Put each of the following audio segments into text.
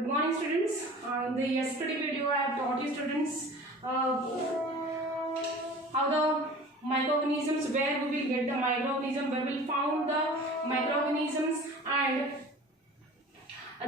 Good morning, students. In the yesterday video, I have taught you students how the microorganisms, where we will get the microorganism, where we will found the microorganisms, and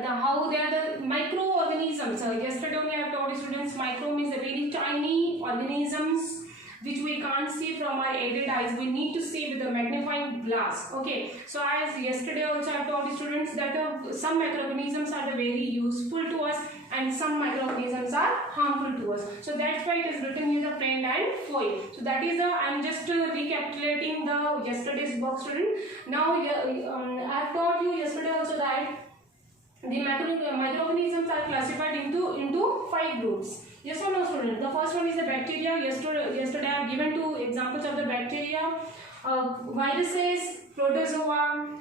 how they are the microorganisms. Yesterday only I have taught you students, micro means the very tiny organisms which we can't see from our aided eyes. We need to see with the magnifying glass. Okay, so as yesterday also I have taught the students that some microorganisms are very useful to us and some microorganisms are harmful to us. So that's why it is written here the friend and foe. So that is the, I am just recapitulating the yesterday's book, student. Now I have taught you yesterday also that the microorganisms are classified into 5 groups. Yes or no, student? The first one is the bacteria. Yesterday I have given 2 examples of the bacteria, viruses, protozoa,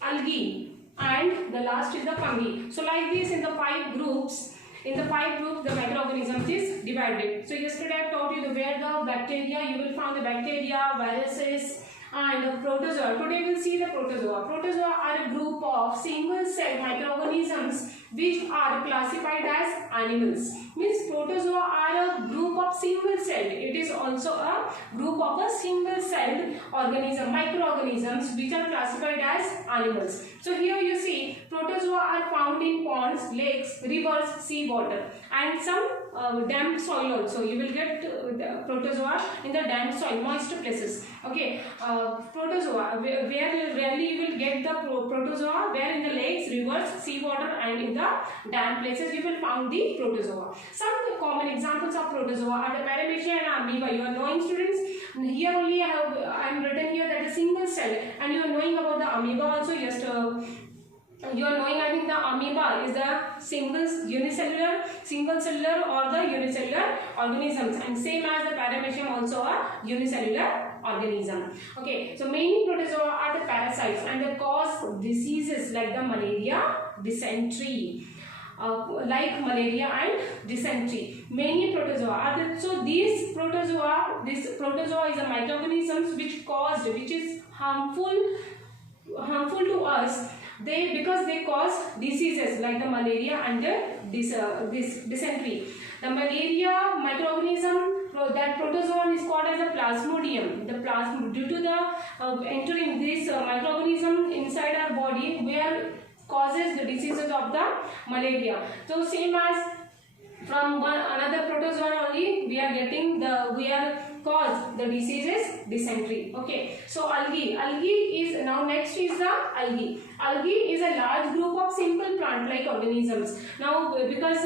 algae, and the last is the fungi. So like this, in the 5 groups, the microorganisms is divided. So yesterday I taught you where the bacteria, you will find the bacteria, viruses, and the protozoa. Today we will see the protozoa. Protozoa are a group of single cell microorganisms which are classified as animals. Means protozoa are a group of single cell. It is also a group of a single celled organism, microorganisms which are classified as animals. So here you see protozoa are found in ponds, lakes, rivers, sea water, and some damp soil also. You will get the protozoa in the damp soil, moist places. Okay, protozoa, where rarely you will get the protozoa, where in the lakes, rivers, sea water, and in the damp places you will find the protozoa. Some common examples of protozoa are the Paramecia and amoeba. You are knowing, students. Here only I am written here that a single cell, and you are knowing about the amoeba also. Yes, you are knowing, I think the amoeba is the unicellular or the unicellular organisms, and same as the Paramecium also a unicellular organism. Okay, so many protozoa are the parasites and they cause diseases like the malaria, dysentery. Like malaria and dysentery. Many protozoa are the, so this protozoa is a microorganisms which is harmful to us. Because they cause diseases like the malaria and the dysentery. The malaria microorganism, that protozoan is called as a plasmodium. Due to the entering this microorganism inside our body, where causes the diseases of the malaria. So same as from another protozoan only we are cause the diseases dysentery. Okay, so algae is, now next is the algae. Algae is a large group of simple plant like organisms. Now because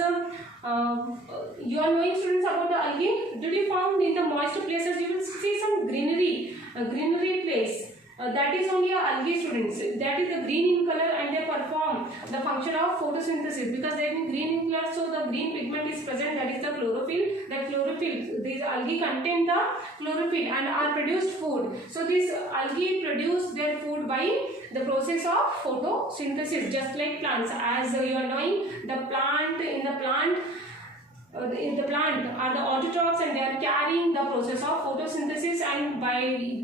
you are knowing, students, about the algae, did you found in the moist places you will see some greenery place. That is only a algae, students. That is the green in color and they perform the function of photosynthesis because they are green in color, so the green pigment is present, that is the chlorophyll. That chlorophyll, these algae contain the chlorophyll and are produced food. So these algae produce their food by the process of photosynthesis, just like plants. As you are knowing, the plant are the autotrophs and they are carrying the process of photosynthesis, and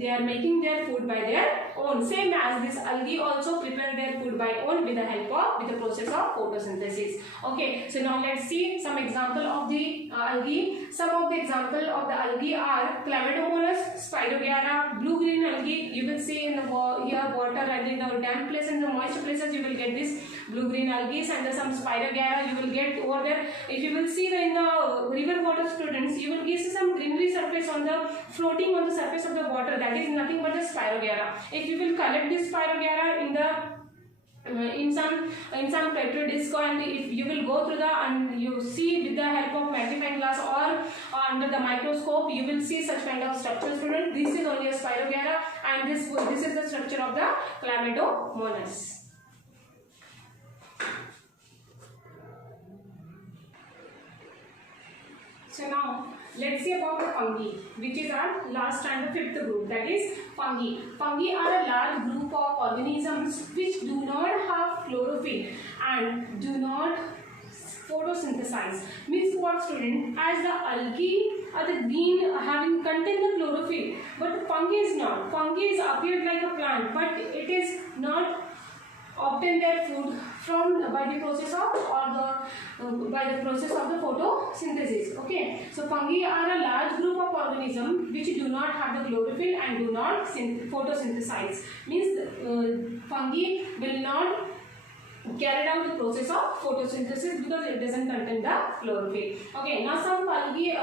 they are making their food by their own. Same as this algae also prepare their food by own with the process of photosynthesis. Okay, so now let's see some example of the algae. Some of the example of the algae are Chlamydomonas, Spirogyra, blue-green algae. You will see in the here water and in the damp places, in the moist places you will get this blue-green algae, and some Spirogyra you will get over there. If you will see in the river water, students, you will see some greenery surface floating on the surface of the water. That is nothing but the Spirogyra. If you will collect this Spirogyra in some petri dish, and if you will go through and you see with the help of magnifying glass or under the microscope, you will see such kind of structure, students. This is only a Spirogyra, and this is the structure of the Chlamydomonas. So now let's see about the fungi, which is our last and the 5th group, that is fungi. Fungi are a large group of organisms which do not have chlorophyll and do not photosynthesize. Means what, student? As the algae are the green having contain the chlorophyll, but fungi is not. Fungi is appeared like a plant, but it is not obtain their food from by the process of the photosynthesis. Okay, so fungi are a large group of organisms which do not have the chlorophyll and do not photosynthesize. Means fungi will not carried out the process of photosynthesis because it doesn't contain the chlorophyll. Okay, now some fungi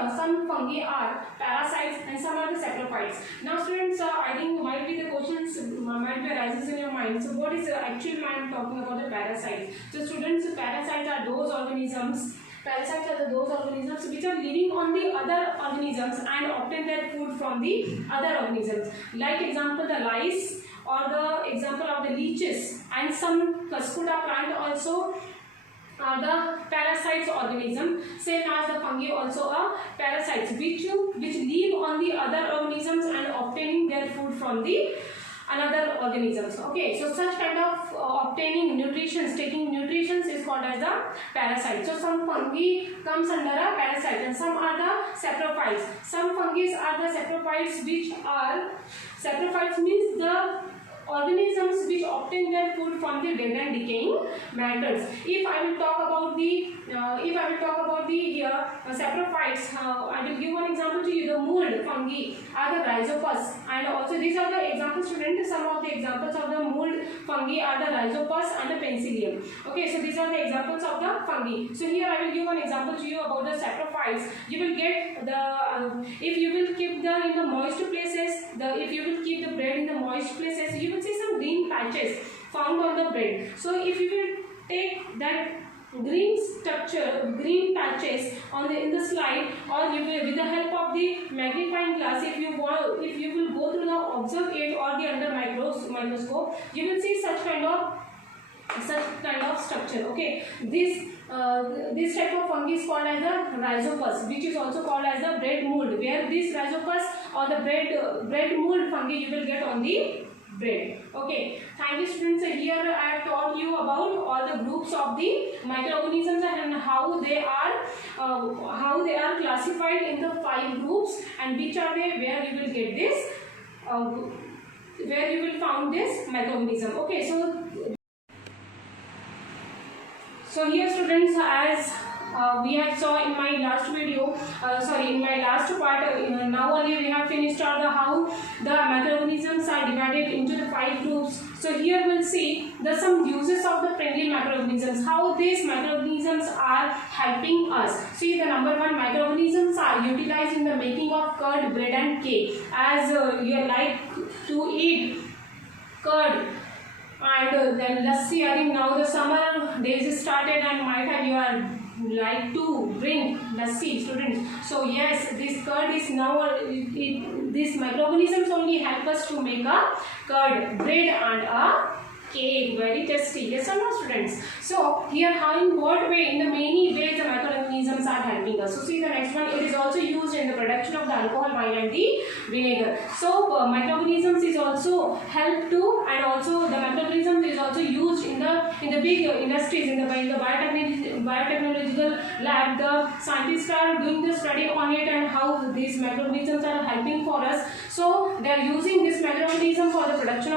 are parasites and some are the saprophytes. Now students, I think might be the questions might be arises in your mind. So what is the actual mind talking about the parasites? So students, parasites are those organisms. Parasites are those organisms which are living on the other organisms and obtain their food from the other organisms. Like example, the lice, or the example of the leeches, and some Cuscuta plant also are the parasites organism. Same as the fungi also are parasites which live on the other organisms and obtaining their food from the another organisms. Okay, so such kind of obtaining nutrition, taking nutrition is called as the parasite. So some fungi comes under a parasite and some are the saprophytes. Some fungi are the saprophytes, which are saprophytes means the organisms which obtain their food from the dead and decaying matters. If I will talk about the saprophytes, I will give one example to you. The mold fungi are the rhizopus, and also these are the examples, students. Some of the examples of the mold fungi are the rhizopus and the penicillium. Okay, so these are the examples of the fungi. So here I will give one example to you about the saprophytes. You will get the if you will keep the in the moist places, if you will keep the bread in the moist places, you will see some green patches found on the bread. So if you will take that green patches in the slide, or you will, with the help of the magnifying glass, if you will go through the observe it or the under microscope, you will see such kind of structure. Okay, this type of fungi is called as the rhizopus, which is also called as the bread mold, where this rhizopus or the bread mold fungi you will get on the bread. Okay, thank you students. Here I have taught you about all the groups of the microorganisms and how they are classified in the 5 groups, and which are they, where you will get this where you will found this microorganism. Okay, so here students, as we have saw in my last video, in my last part, now only we have finished how the microorganisms are divided into the 5 groups. So here we'll see some uses of the friendly microorganisms, how these microorganisms are helping us. See, the number 1, microorganisms are utilized in the making of curd, bread and cake. As you like to eat curd and then lassi, I think now the summer days started and might have you are like to drink lassi, students. So yes, this curd is now these microorganisms only help us to make a curd, bread and a cake. Very tasty. Yes or no, students? So here, how in what way, in the many ways the microorganisms are helping us. So see the next one, it is also used in the production of the alcohol, wine and the vinegar. So microorganisms is also help to, and also the microorganisms is also used in the big industries, in the biotechnological lab. The scientists are doing the study on it and how these microorganisms are helping for us. So they are using this microorganism for the production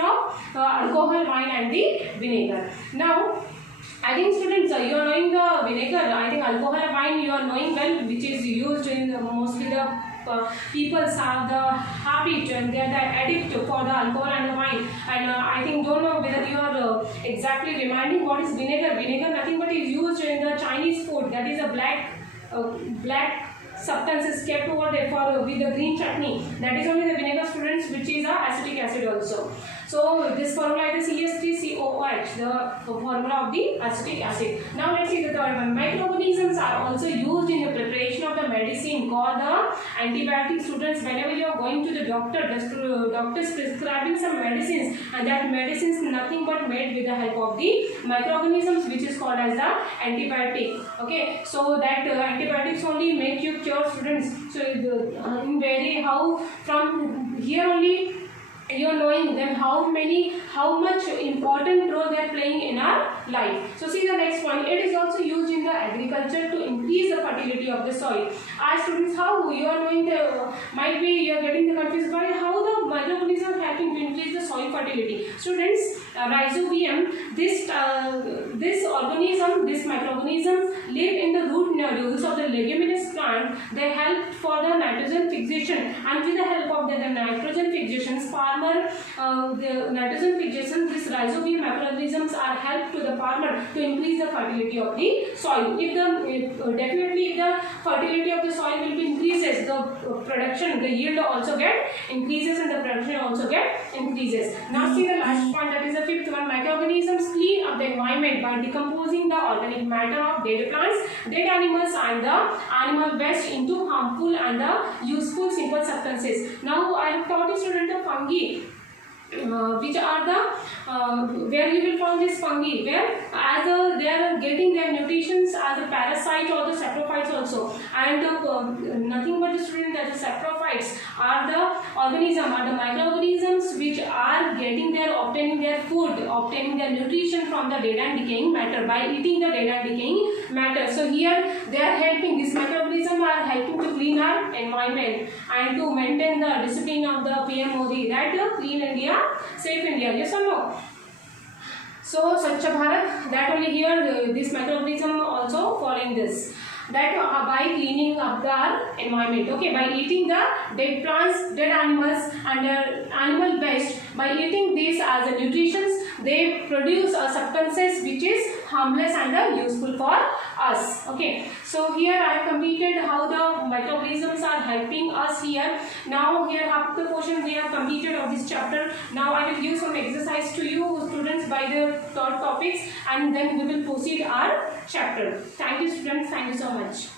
of alcohol, wine and the vinegar. Now I think students, you are knowing the vinegar. I think alcohol and wine you are knowing well, which is used in mostly the people have the habit and they are the addict for the alcohol and the wine. And I think don't know whether you are exactly reminding what is vinegar. Vinegar nothing but is used in the Chinese food. That is a black substance is kept over there with the green chutney. That is only the vinegar, students, which is acetic acid also. So this formula is CH3COOH, the formula of the acetic acid. Now let's see the third one. Microorganisms are also used in the preparation of the medicine called the antibiotic. Students, whenever you are going to the doctor, the doctor is prescribing some medicines, and that medicine is nothing but made with the help of the microorganisms, which is called as the antibiotic. Okay, so that antibiotics only make you cure, students. So how from here only you are knowing them how much important role they are playing in our life. So see the next one, it is also used in the agriculture to increase the fertility of the soil. As students, how you are knowing you are getting confused by how the microorganisms are helping to increase the soil fertility. Students, rhizobium, this organism, this microorganisms live in the root nodules of the leguminous plant. They help for the nitrogen fixation, and with the help of the nitrogen fixations, the nitrogen fixation, this rhizobium microorganisms are help to the farmer to increase the fertility of the soil. If the fertility of the soil will be increases, the production, the yield also get increases, and the production also get increases. Now see the last point, that is the fifth one. Microorganisms clean up the environment by decomposing the organic matter of dead plants, dead animals, and the animal waste into harmful and the useful simple substances. Now I have taught the student the fungi, which are the where you will find this fungi, where they are getting their nutritions as a parasite or the saprophytes also, and nothing but the student that the saprophytes are the organism, are the microorganisms which are obtaining their food, obtaining their nutrition from the dead and decaying matter by eating the dead and decaying matter. So here they are helping, these microorganisms are helping to clean our environment and to maintain the discipline of the PM Modi, that clean India, safe India. Yes or no? So Swachh Bharat, that only here this microorganism also following this, that by cleaning up the environment, okay, by eating the dead plants, dead animals, and animal waste, by eating this as a nutrition, they produce a substances which is harmless and useful for us. Okay, so here I have completed how the microorganisms are helping us here. Now here half the portion we have completed of this chapter. Now I will give some exercise to you students by the third topics, and then we will proceed our chapter. Thank you students, thank you so much.